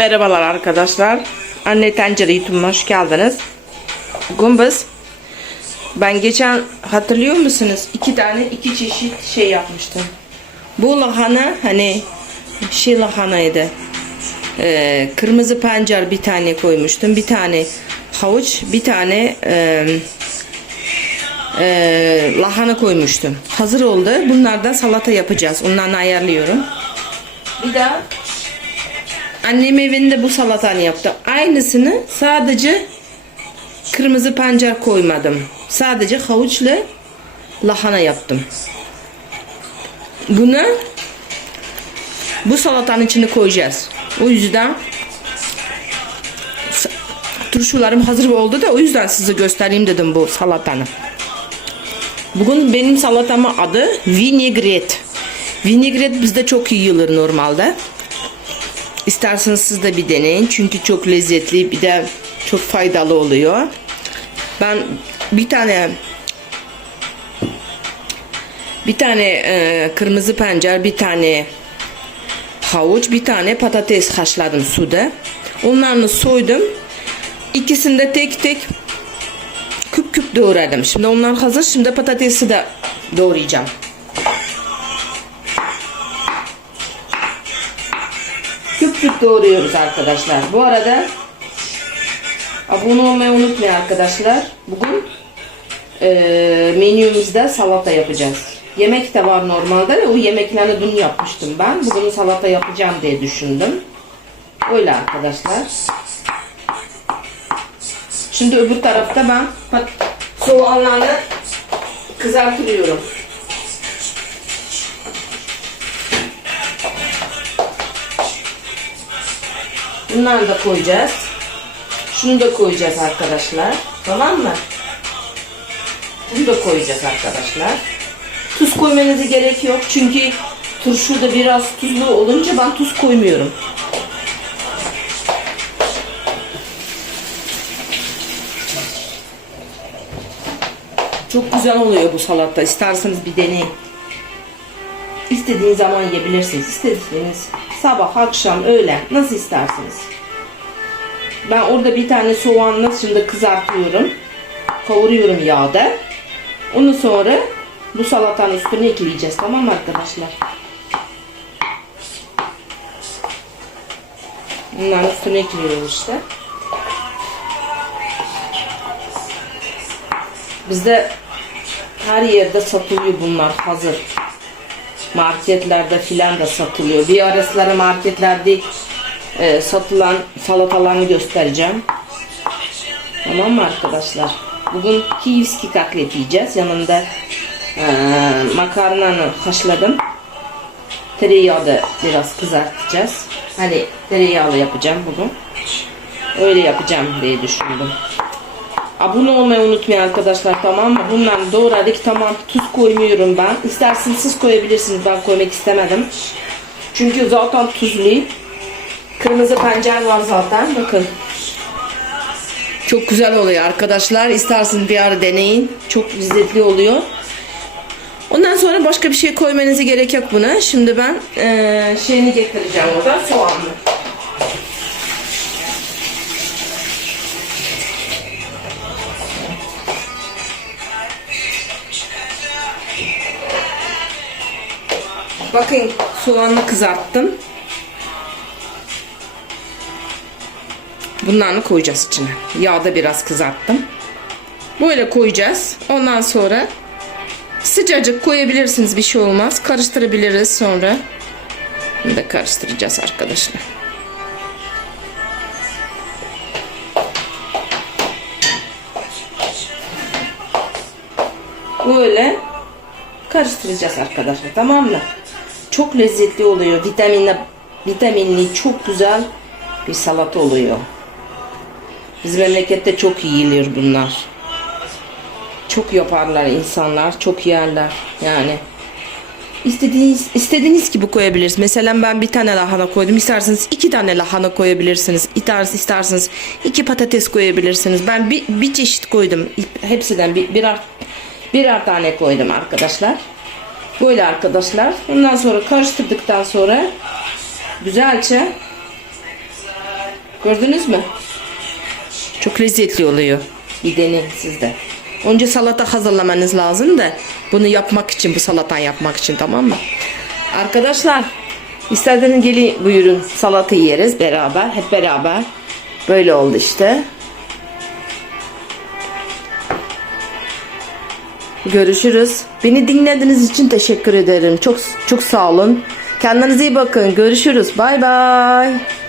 Merhabalar arkadaşlar. Anne Tencere YouTube'uma hoş geldiniz. Biz ben geçen hatırlıyor musunuz? İki tane iki çeşit şey yapmıştım. Bu lahana hani şey lahanaydı. Ee, kırmızı pancar bir tane koymuştum. Bir tane havuç, bir tane e, e, lahana koymuştum. Hazır oldu. Bunlardan salata yapacağız. Ondan ayarlıyorum. Bir daha Annem evinde bu salatanı yaptı. Aynısını sadece kırmızı pancar koymadım. Sadece havuçla lahana yaptım. Bunu bu salatanın içine koyacağız. O yüzden turşularım hazır oldu da o yüzden size göstereyim dedim bu salatanı. Bugün benim salatamın adı vinaigrette. Vinaigrette bizde çok iyi yiyorlar normalde. İsterseniz siz de bir deneyin. Çünkü çok lezzetli bir de çok faydalı oluyor. Ben bir tane bir tane e, kırmızı pancar, bir tane havuç, bir tane patates haşladım suda. Onlarını soydum. İkisini de tek tek küp küp doğradım. Şimdi onlar hazır. Şimdi patatesi de doğrayacağım. Doğruyoruz arkadaşlar. Bu arada abone olmayı unutmayın arkadaşlar. Bugün eee menümüzde salata yapacağız. Yemek de var normalde de o yemeklerini dün yapmıştım ben. Bugün salata yapacağım diye düşündüm. Öyle arkadaşlar. Şimdi öbür tarafta ben soğanlarını kızartıyorum. Bunları da koyacağız. Şunu da koyacağız arkadaşlar. Tamam mı? Bunu da koyacağız arkadaşlar. Tuz koymanıza gerek yok. Çünkü turşu da biraz tuzlu olunca ben tuz koymuyorum. Çok güzel oluyor bu salata. İsterseniz bir deneyin. İstediğiniz zaman yiyebilirsiniz. İstediğiniz sabah, akşam, öğlen nasıl isterseniz. Ben orada bir tane soğanla şimdi kızartıyorum. Kavuruyorum yağda. Onu sonra bu salatanın üstüne ekleyeceğiz. Tamam mı arkadaşlar? Bunların üstüne ekliyoruz işte. Bizde her yerde satılıyor bunlar hazır marketlerde filan da satılıyor. Bir arasları marketlerde e, satılan salatalarını göstereceğim. Tamam mı arkadaşlar? Bugün Kievski kaklet yiyeceğiz. Yanında e, makarnanı haşladım. Tereyağı biraz kızartacağız. Hani tereyağlı yapacağım bugün. Öyle yapacağım diye düşündüm. Abone olmayı unutmayın arkadaşlar tamam mı? Bunları doğradık tamam. Tuz koymuyorum ben. İsterseniz siz koyabilirsiniz. Ben koymak istemedim. Çünkü zaten tuzlu. Kırmızı pancar var zaten. Bakın. Çok güzel oluyor arkadaşlar. İsterseniz bir ara deneyin. Çok lezzetli oluyor. Ondan sonra başka bir şey koymanıza gerek yok buna. Şimdi ben eee, şeyini getireceğim oradan soğanlı. Bakın soğanı kızarttım. Bunlarını koyacağız içine. Yağda biraz kızarttım. Böyle koyacağız. Ondan sonra sıcacık koyabilirsiniz bir şey olmaz. Karıştırabiliriz sonra. Bunu da karıştıracağız arkadaşlar. Böyle karıştıracağız arkadaşlar tamam mı? Çok lezzetli oluyor. Vitaminli, vitaminli çok güzel bir salata oluyor. Biz memlekette çok iyi yiyiliyor bunlar. Çok yaparlar insanlar, çok yerler yani. İstediğiniz, istediğiniz gibi koyabilirsiniz. Mesela ben bir tane lahana koydum. İsterseniz iki tane lahana koyabilirsiniz. İsterseniz, isterseniz iki patates koyabilirsiniz. Ben bir, bir çeşit koydum. Hepsinden bir, birer, birer tane koydum arkadaşlar. Böyle arkadaşlar. Ondan sonra karıştırdıktan sonra güzelce Gördünüz mü? Çok lezzetli oluyor. Bir deneyin siz de. Önce salata hazırlamanız lazım da bunu yapmak için, bu salata yapmak için tamam mı? Arkadaşlar isterseniz gelin buyurun salata yeriz beraber, hep beraber. Böyle oldu işte. Görüşürüz. Beni dinlediğiniz için teşekkür ederim. Çok çok sağ olun. Kendinize iyi bakın. Görüşürüz. Bay bay.